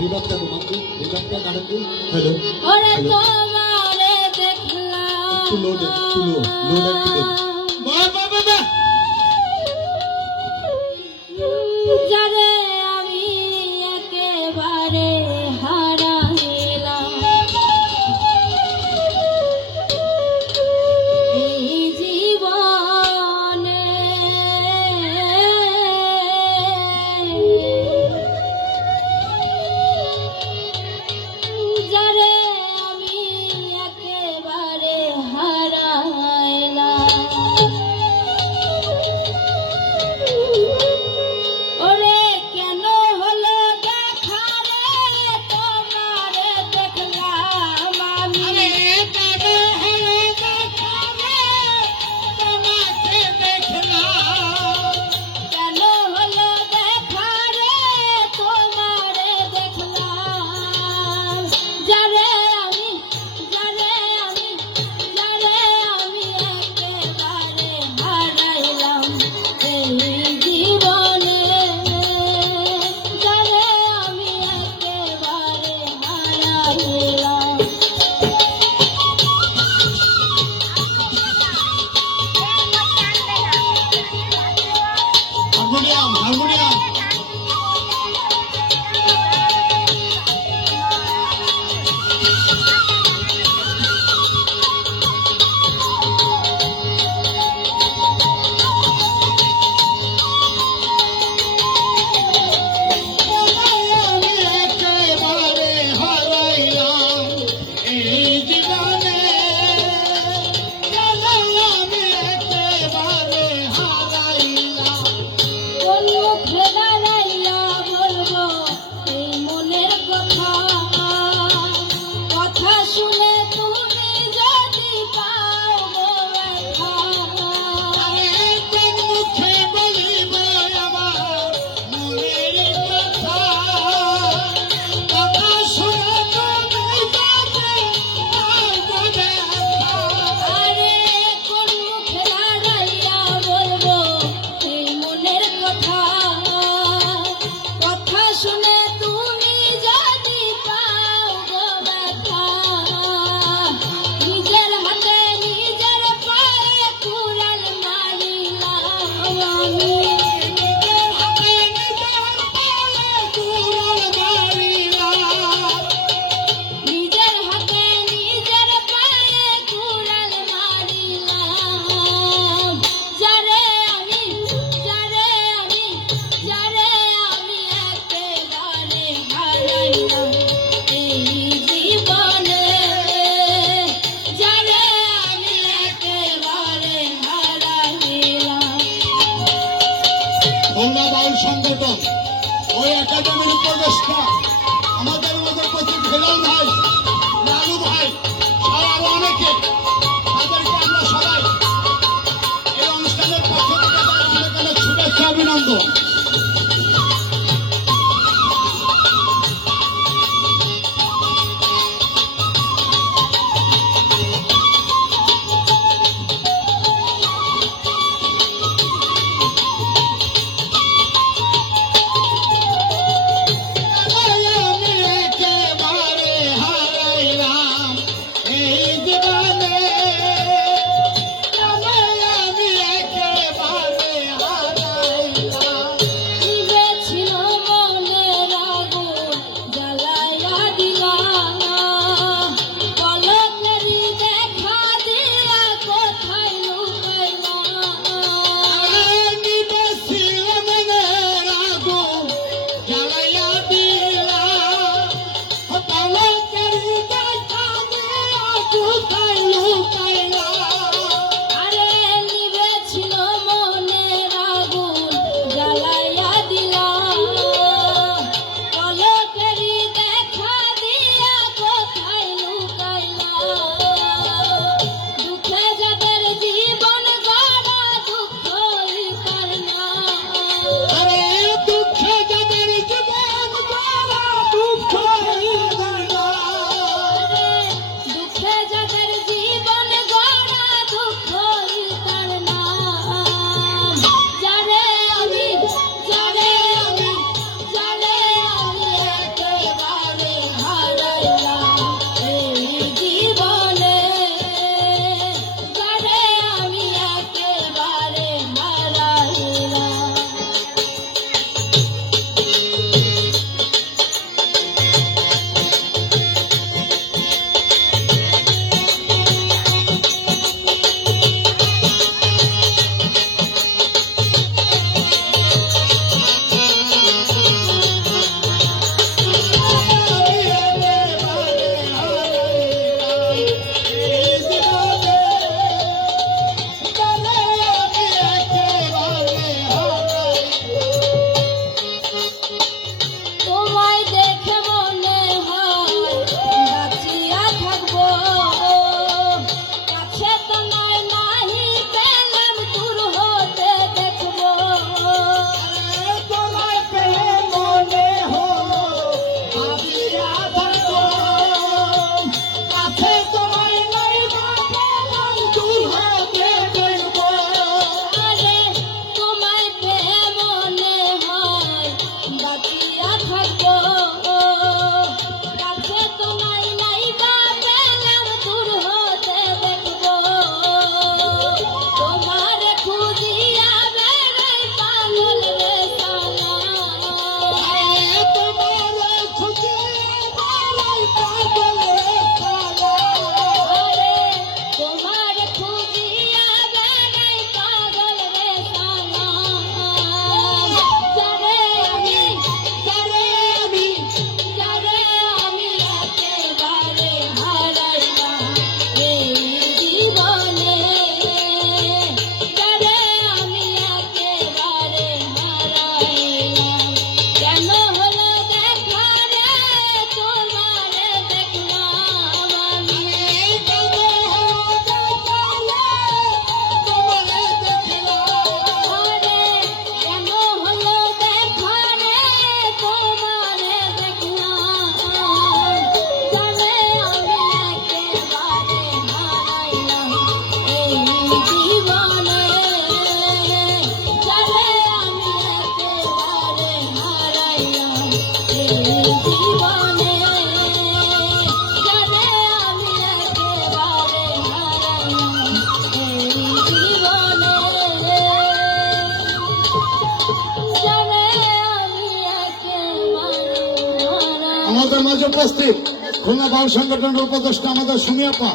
রিভাবটা বন্ধু, রিভাবটা connect. Hello ওরে তোমারে দেখলাম একটু লো দেন, একটু লো একটু দেন। বাবা যারে আমি একেবারে হারাইলাম এই জীবনে, যারে আমি একেবারে হারাইলাম। ওরে কেন হলো দেখা রে তোমারে দেখলাম আমি, কেন হলো দেখা রে তোমাকে দেখলাম, কেন হলো দেখা রে তোমারে দেখলাম, যারে আমি একেবারে হারাইলাম এই জীবনে, যারে আমি একেবারে হারাইলাম। Harmonium harmonium. কোন মুখে দাঁড়াইয়া বলবো এই মনের কথা, কথা শুনে তুমি যদি পাও গো ব্যথা, কোন মুখে বলিব আমার মনের কথা, কথা শুনে তুমি যাবে ব্যথা। আরে কোন মুখে দাঁড়াইয়া বলবো এই মনের কথা, কথা শুনে তুমি যদি পাও গো ব্যথা, নিজের হাতে নিজের পায়ে কুড়াল মারিলাম আমি, নিজের হাতে নিজের পায়ে কুড়াল মারিলাম। নিজের হাতে নিজের পায়ে কুড়াল মারিলাম, যারে আমি একেবারে হারাইলাম এই জীবনে, যারে আমি একেবারে হারাইলাম। খুলনা বাউল সংগঠন ওই একাডেমির উপদেষ্টা আমাদের মধ্যে প্রচুর হেলাল ভাই, লালু ভাই আর আরো অনেকে, তাদেরকে আমরা সবাই এই অনুষ্ঠানের পক্ষ থেকে জানাই শুভেচ্ছা অভিনন্দন। আমি একেবারে উপস্থিত খুলনা বাউল সংগঠনের উপদেষ্টা আমাদের সুমিয়াপা